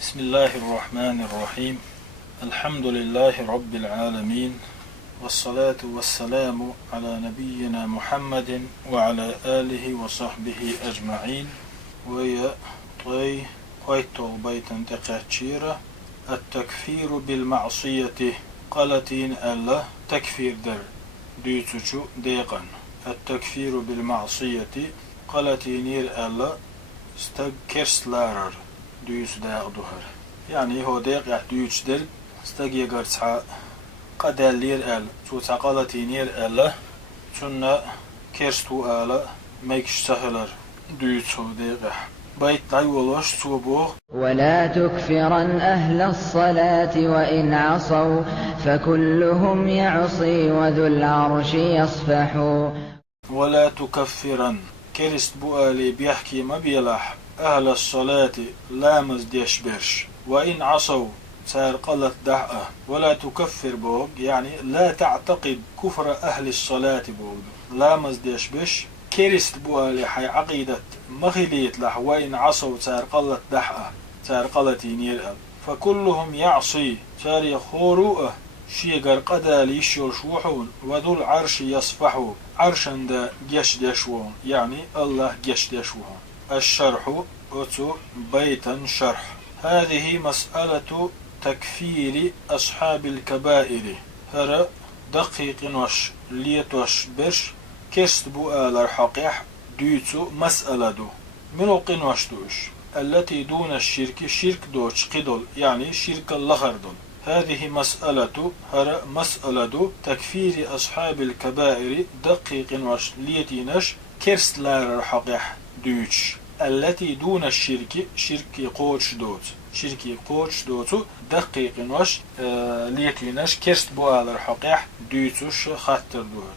بسم الله الرحمن الرحيم. الحمد لله رب العالمين، والصلاة والسلام على نبينا محمد وعلى آله وصحبه أجمعين. ويا طي قيتو بيتا تقاتشيرة التكفير بالمعصية قالتين ألا تكفير در ديتشو ديقا. التكفير بالمعصية قالتينير ألا استكرس لارر ديوس داق دهر، يعني هو ديق يح ديوش در استجي قرصها قدالير أل تو تقالتينير ألا سنة كرستو ألا ميكش سهلر ديوسو ديق بيت دايولوش صوبوه. ولا تكفرن أهل الصلاة وإن عصوا فكلهم يعصي وذو العرش يصفح. ولا تكفرن كرست بؤالي بيحكي ما بيلح أهل الصلاة لامز ديش برش وإن عصوا صار قلت دعأة. ولا تكفر بوغ يعني لا تعتقد كفر أهل الصلاة بوغ لامز ديش بش كرست بؤالي حي عقيدة مخليت لح وإن عصوا صار قلت دعأة صار قلت ينير فكلهم يعصي صار يخوروه شيقر قدالي شوحون وذو العرش يصفحوا عرشا دا جش دشوون يعني الله جش دشوون. الشرح أتو بيتا شرح. هذه مسألة تكفير أصحاب الكبائر. هر دقيق وش ليتوش برش كست بؤال الحقيح ديتو مسألة دو منو قنوش دوش التي دون الشرك شرك دوش قدل يعني شرك اللخردل. هذه مسألة هر مسألة تكفير أصحاب الكبائر دقيق وش ليتينش كرست لار الحقيح دوش التي دون الشرك شرك قوش دوت شرك قوش دوتو دقيق وش ليتينش كرست بؤال الحقيح دوتوش خطر دور.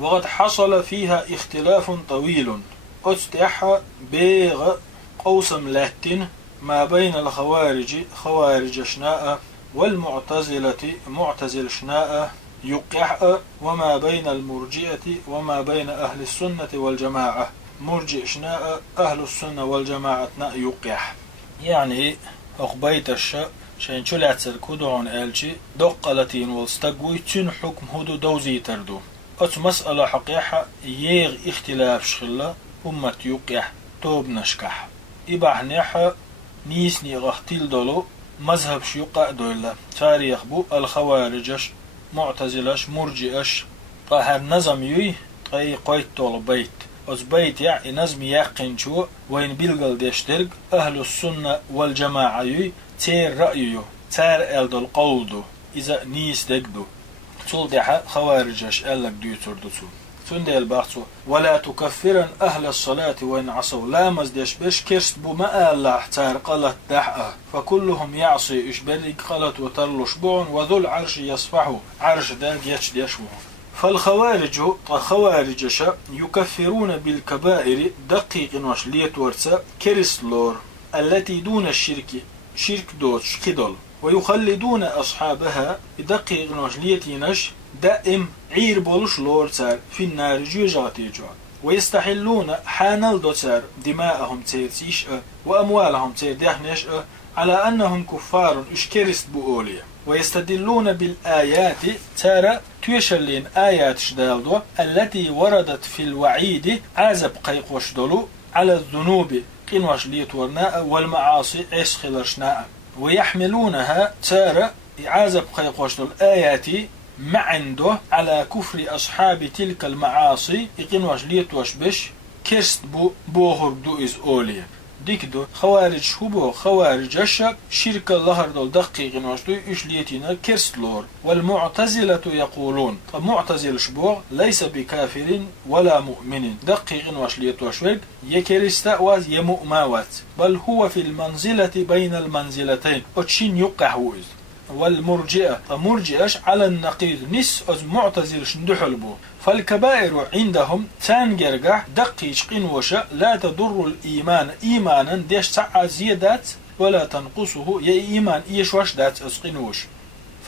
وقد حصل فيها اختلاف طويل أتتح بيغ قوسم لاتن ما بين الخوارج خوارج شناء والمعتزلة معتزل شناء يقح، وما بين المرجئة وما بين أهل السنة والجماعة مرجئ شناء أهل السنة والجماعة يقح. يعني أقبيت الشاء شين شلعت سركودون آلشي دقلتين والستقوي تن حكم هدو دوزي تردو. أت مسألة حقيقة يغ اختلاف شخلة أمة يقح توب نشكح إباح نيحة نيسني غختيل دولو مذهب شيوقع دولا تاريخ بو الخوارجش معتزلش مرجئش طاهر نظم يوي طاي قويت طول بيت أز بيت يعني نظم يقين شو وين بيلغل ديشترق أهل السنة والجماعة يوي تير رأيو تار ألدو القول دو إذا نيس دقدو تول ديحة خوارجش ألك ديوتر دوتو تندل باختو. ولا تكفرن أهل الصلاة وإن عصوا لامز ديش بش كرست بو ما الله تار قلت دحأة فكلهم يعصي إشبريك قلت وترلش بون وذو العرش يصفحوا عرش دا جيش ديشوه. فالخوارج خوارجش يكفرون بالكبائر دقيق وش ليت ورسا كرست لور التي دون الشرك شرك دوتش قدل، ويخلدون أصحابها بدقيق وش ليتينش دائم عير بولش لورتر في النار جوجاتي جوا، ويستحلون حانل دوتر دماءهم تيرتيش وأموالهم تيردهنش على أنهم كفار اشكرست بؤولية. ويستدلون بالآيات ترى تيشلين آيات شدالدو التي وردت في الوعيد عزب قيقوش دولو على الذنوب قنوش ليتورناء والمعاصي اسخلرشناء، ويحملونها ترى عزب قيقوش دول آيات ما عنده على كفر أصحاب تلك المعاصي يقنوش ليتوش بش كرست بوهر دو إز أولية ديك دو خوارج هبو خوارجش شرك الله دول دقيق نوشتو إش ليتنا كرست لور. والمعتزلة يقولون معتزل شبوغ ليس بكافر ولا مؤمن دقيق نوش ليتوش ويك يكرستاواز يمؤماوات بل هو في المنزلة بين المنزلتين أتشين يقحوز. والمرجئة مرجئش على النقيض نس أز معتزل شندحل بو. فالكبائر عندهم تانجرجح دقيش قنوشة لا تضر الإيمان إيمانا ديش سعى زيادات ولا تنقصه يا إيمان إيش واش دات أز قنوش.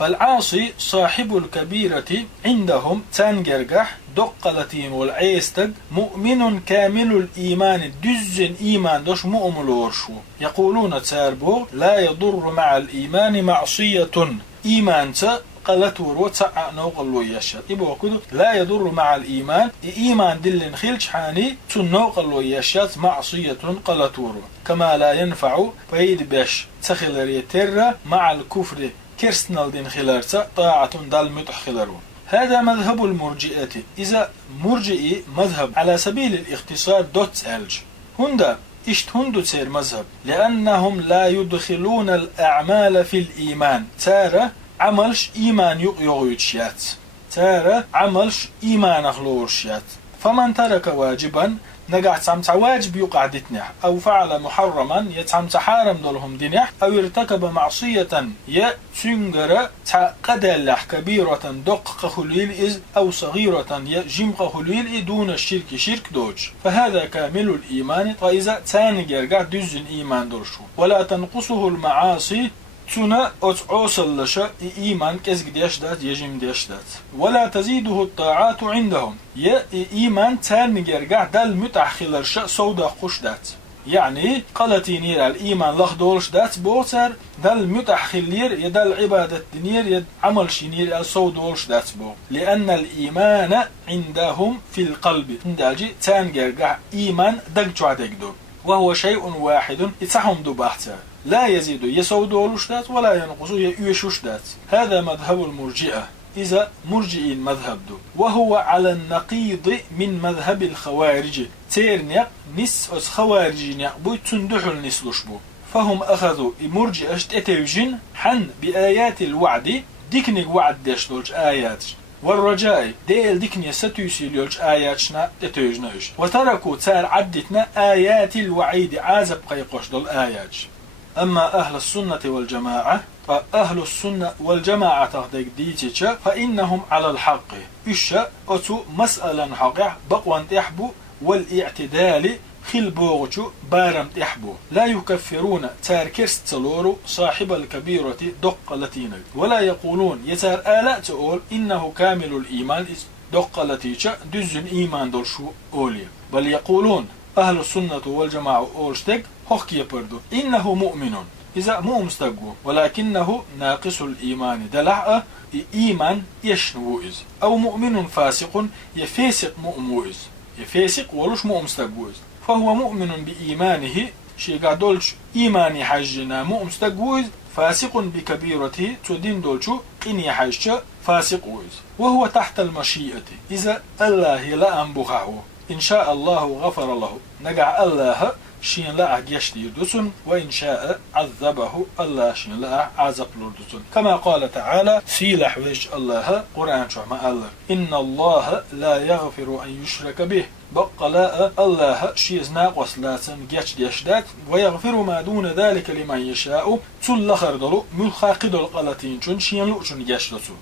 فالعاصي صاحب الكبيرة عندهم تنجرجح دقلتين والعيستج مؤمن كامل الإيمان دزن إيمان دوش مؤمن ورشو. يقولون تساربو لا يضر مع الإيمان معصية إيمان قلتور وتسع نوقلو يشات يبقى كده لا يضر مع الإيمان إيمان دلن خيلش حاني تنوقلو يشات معصية قلتور كما لا ينفع فيد باش تخلر يتر مع الكفر كرسنال دين خلارتا طاعة دال متح خلارو. هذا مذهب المرجئة. إذا مرجئي مذهب على سبيل الاختصار دوت ألج هندا هندو تسير مذهب لأنهم لا يدخلون الأعمال في الإيمان تارة عملش إيمان يغيتشيات تارة عملش إيمان أخلورشيات. فمن ترك واجبا نقع تسمت واجب يقع دتنح أو فعل محرما يتسمت حارم دولهم دنح أو ارتكب معصية يتنجر قدلح كبيرة دق خليل إز أو صغيرة يجمق خليل دون الشرك شرك دوج فهذا كامل الإيمان. فإذا تانجر قاعد دز إيمان دولشو ولا تنقصه المعاصي تنا أوصل لشا إيمان كزق ديشدات يجم ديشدات ولا تزيده الطاعات عندهم يا إيمان تانجر قاعد دل متأخر شا سودا قشدات يعني قلتي نير الإيمان لخ دولش دات بوتر دل متأخر يدل عبادة دنير يد عمل شنير السو دولش دات بو لأن الإيمان عندهم في القلب عنداجي تانجر قاعد إيمان دق عدقدو وهو شيء واحد يتحهم دو بحثا لا يزيد يسود ولشدات ولا ينقص يشدات. هذا مذهب المرجئة. إذا مرجئين مذهب دو وهو على النقيض من مذهب الخوارج تيرنيق نس أس خوارجين بو تندحل نسلش بو فهم أخذوا مرجئة اتوجين حن بآيات الوعد ديكنيك وعد داشتولج آيات والرجاء ديل ديكني ستيسيليولج آياتنا اتوجناش وتركوا تار عدتنا آيات الوعيد عازب قيقوش دول آيات. أما أهل السنة والجماعة فأهل السنة والجماعة تغدق ديتش فإنهم على الحق إشا أتو مسألة حقع بقوان تحبو والاعتدال خلبوغتو بارم تحبو لا يكفرون تاركرس تلورو صاحب الكبيرة دق لتينك ولا يقولون يتار آلاء تقول إنه كامل الإيمان دق لتيش دزن إيمان دولشو أولي بل يقولون أهل السنة والجماعة أولشتك حكي بردو إنه مؤمن إذا مو مستقو ولكنه ناقص الإيمان دلع إيمان يشنوئز أو مؤمن فاسق يفاسق مؤموئز يفاسق ولوش مو مستقوئز فهو مؤمن بإيمانه شي قادولش إيماني حجنا مو مستقوئز فاسق بكبيرته تدين دولشو إني حجة فاسقوئز وهو تحت المشيئة إذا الله لا أنبخه إن شاء الله غفر له نقع الله شين لا يشتي دسن وإن شاء عذبه الله شين لا عذب لردسن كما قال تعالى في لحوش الله قرآن شعما الله إن الله لا يغفر أن يشرك به بقلاء الله شيز ناقص لاتن جيش ديشدات ويغفر ما دون ذلك لمن يشاء تل خردلو ملخاقد القلتين شن شين لؤشن يشدسو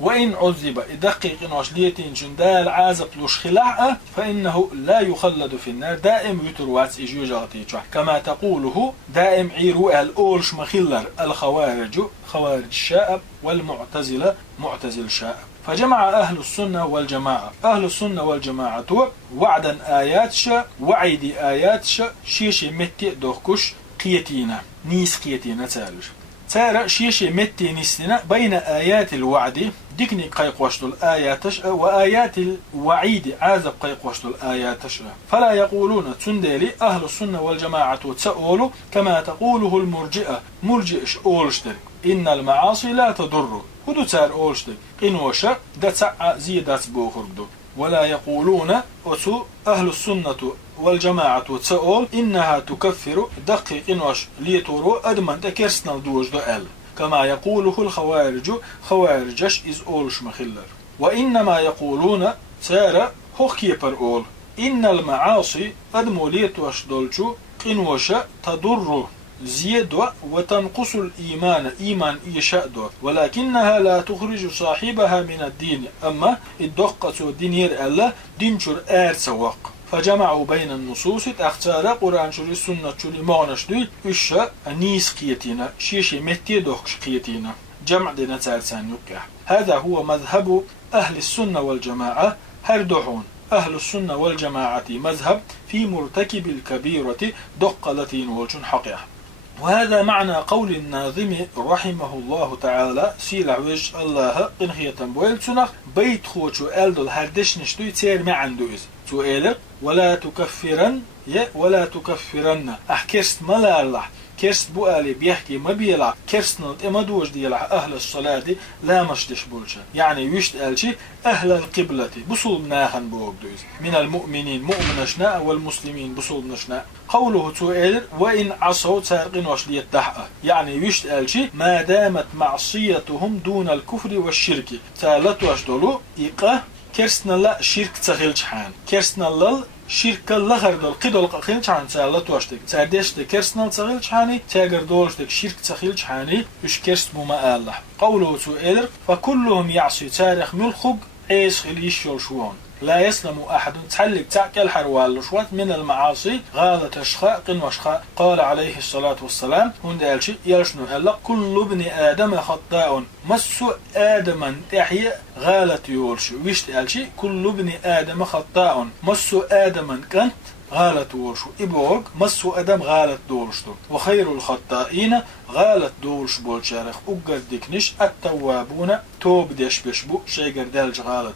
وإن عذب دقيق ناشليتين جندال عازب لوش خلاعة فإنه لا يخلد في النار دائم يتروات إجيوجاتي كما تقوله دائم عيرو الأولش مخلر الخوارج خوارج الشائب والمعتزلة معتزل الشائب. فجمع أهل السنة والجماعة أهل السنة والجماعة وعدا آياتش وعيد آياتش شيشي متي دوكش قيتينا نيس قيتينا تالج تارى شيشي متي نيسنا بين آيات الوعد ديكني قيقوشتو الآياتش وآيات الوعيد عازب قيقوشتو الآياتش فلا يقولون تندلي أهل السنة والجماعة تسأولوا كما تقوله المرجئة مرجئش أولشتر إن المعاصي لا تضر هدو تار أولشتر إنوشا دتسع زيدات بوخرجدو ولا يقولون أتو أهل السنة والجماعة تسأول إنها تكفر دقيق إنوش ليتورو أدمن تكرسنال دوج دو أل كما يقوله الخوارج خوارجش إز أولش مخلر وإنما يقولون سارة هوكيبر أول إن المعاصي أدمو ليتوش دولشو إنوشا تضر زيادة وتنقص الإيمان إيمان يشاء ولكنها لا تخرج صاحبها من الدين أما الدقة دينير ألا دينشر سواق فجمعوا بين النصوص اختار قرآن شري السنة شري معنش دي إشا نيس قيتنا شيشي متي دوكش قيتنا جمع دينا تارسان يقح. هذا هو مذهب أهل السنة والجماعة. هردحون أهل السنة والجماعة مذهب في مرتكب الكبيرة دقلتين والجن حقيح. وهذا معنى قول الناظم رحمه الله تعالى سيلع وجه الله قنخية بويلتنا بيت خوشو ألدل هردش نشتوي تير ما عنده سؤالك ولا تكفرن ولا تكفرن أحكرست ملالة كرست بؤالي بيحكي ما بيلع كرست نلت إما دوش ديلع أهل الصلاة لا مشتش بولشا يعني يشت ألشي أهل القبلة بصول ناخن بوغدوز من المؤمنين مؤمنشنا والمسلمين بصول نشنا. قوله سؤال وإن عصوا سارقين وشلية دحقة يعني يشت ألشي ما دامت معصيتهم دون الكفر والشرك سالتو أشدولو إيقا كرستنا لا شرك تخيل شحان كرستنا لا شرك الله غردول قدول قخيل شحان سالة تواشتك سادشت كرستنا تخيل شحاني تاجر دولشتك شرك تخيل شحاني وش كرست مما الله. قوله سؤال فكلهم يعصي تاريخ ملخق ايش خليش يلشوون لا يسلم أحد تحلق تأكل حروال لشوات من المعاصي غالة أشخاء قن وشخاء. قال عليه الصلاة والسلام هند ألشي يلشنو ألا كل ابن آدم خطاء مسو آدما تحيي غالة يولشي ويشت ألشي كل ابن آدم خطاء مسو آدما كانت غالة دولشو إبوغ مسو أدم غالة دولشتو وخير الخطائين غالة دولش بولشارخ أقر ديكنش التوابون توب ديش بشبو شيقر دالج غالة.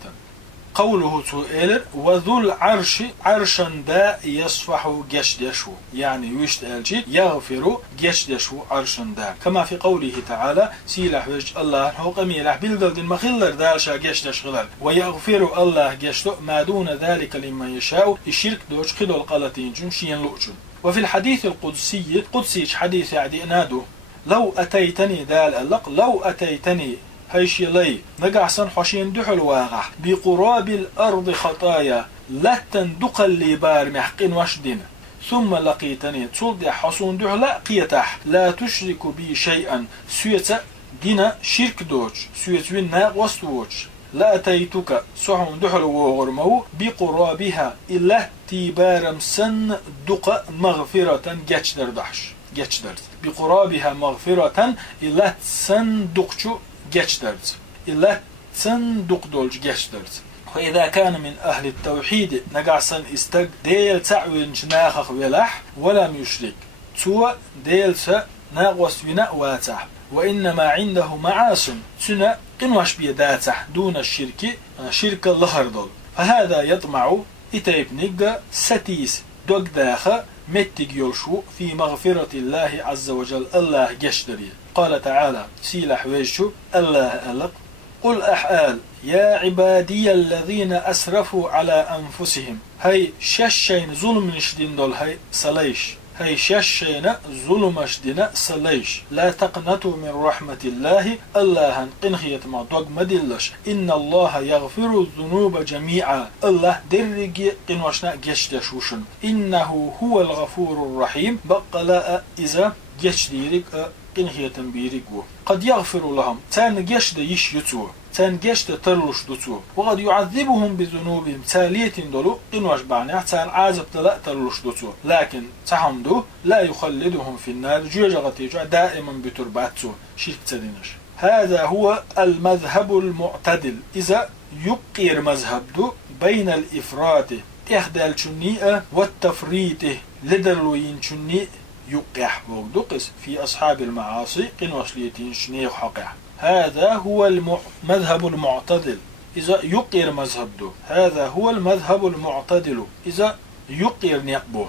قوله سؤال وذو العرش عرشا دا يصفح جشدشو يعني يشت ألجي يغفر جشدشو عرشا دا كما في قوله تعالى سيلح وجه الله هو قميلح بالقلد المخلر دالشا جشدش غلال ويغفر الله جشدو ما دون ذلك لما يشاء الشرك دوش قدو القلتين جنشين لؤجن. وفي الحديث القدسي حديث عدئنادو لو أتيتني دال اللق لو أتيتني هيش لي نقعسن حشين دحل واقع بقراب الأرض خطايا لا تندق اللي بار محقين وشدين ثم لقيتني تصد حصون دحل قيتح لا تشرك بي شيئا سويت دينا شرك دوج سويت ونا وستوج لا أتيتك صحون دحل وغرمو بقرابها إلا تيبار مسن دق مغفرة جتشدر بقرابها مغفرة إلا تسندقشو جشدرت إلا صندوق دولج جشدرت. وإذا كان من أهل التوحيد نقعسن استق ديل تعوين جناخ ولح ولم يشرك سوى ديل ناقوس بنا واتح وإنما عنده معاصم سنة قنوش بيداتح دون الشرك شرك الله هردول فهذا يطمع إتيبنق ستيس دوق داخل متق يلشو في مغفرة الله عز وجل الله جشدري. قال تعالى سيلح ويشو الله ألق قل أحآل يا عبادي الذين أسرفوا على أنفسهم هاي شاشين ظلم نشدين دول هاي سليش هاي شاشين ظلم نشدين سليش لا تقنطوا من رحمة الله الله قنخية ما دوق مدلش إن الله يغفر الذنوب جميعا الله درجي قنوشنا جشتشوشن إنه هو الغفور الرحيم بقلاء إذا جشديرك قنخية بيرقو قد يغفر لهم تان جشد يشيتو تان جشد ترلش دوتو وقد يعذبهم بذنوبهم تالية دولو قنوش بعناه تان عازب تلا ترلش دوتو لكن تحمدو لا يخلدهم في النار جوجغتيجو دائما بترباتو شرك تدينش. هذا هو المذهب المعتدل إذا يقير مذهب دو بين الإفراط تخدال شنيئة والتفريط لدرلوين شنيئة يقح وقدقس في أصحاب المعاصي قنوشليتين شنيخ حقح. هذا هو المذهب المعتدل إذا يقير مذهب دو هذا هو المذهب المعتدل إذا يقير نقبو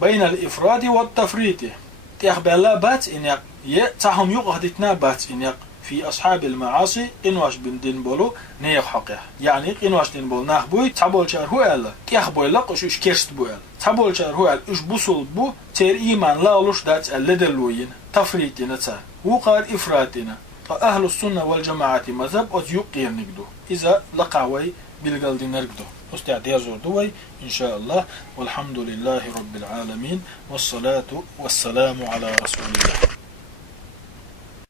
بين الإفراد والتفريط تخبلا بات إنيق يتهم يقهدتنا بات إنيق في أصحاب المعاصي قنواش بندين بولو نيخ حقه يعني قنواش دين بول ناخ بوي تابول شار هو ألا تيخ بوي لقش إش كرست بوي ألا تابول شار هو ألا إش بوصل بو تير إيمان لا لوش دات اللدلوين تفريطنا تا وقار إفراتنا فأهل السنة والجماعة مذهب أز يقير نقدو إذا لقعوي بالقلد نرقدو استعد يزور دوي إن شاء الله. والحمد لله رب العالمين والصلاة والسلام على رسول الله.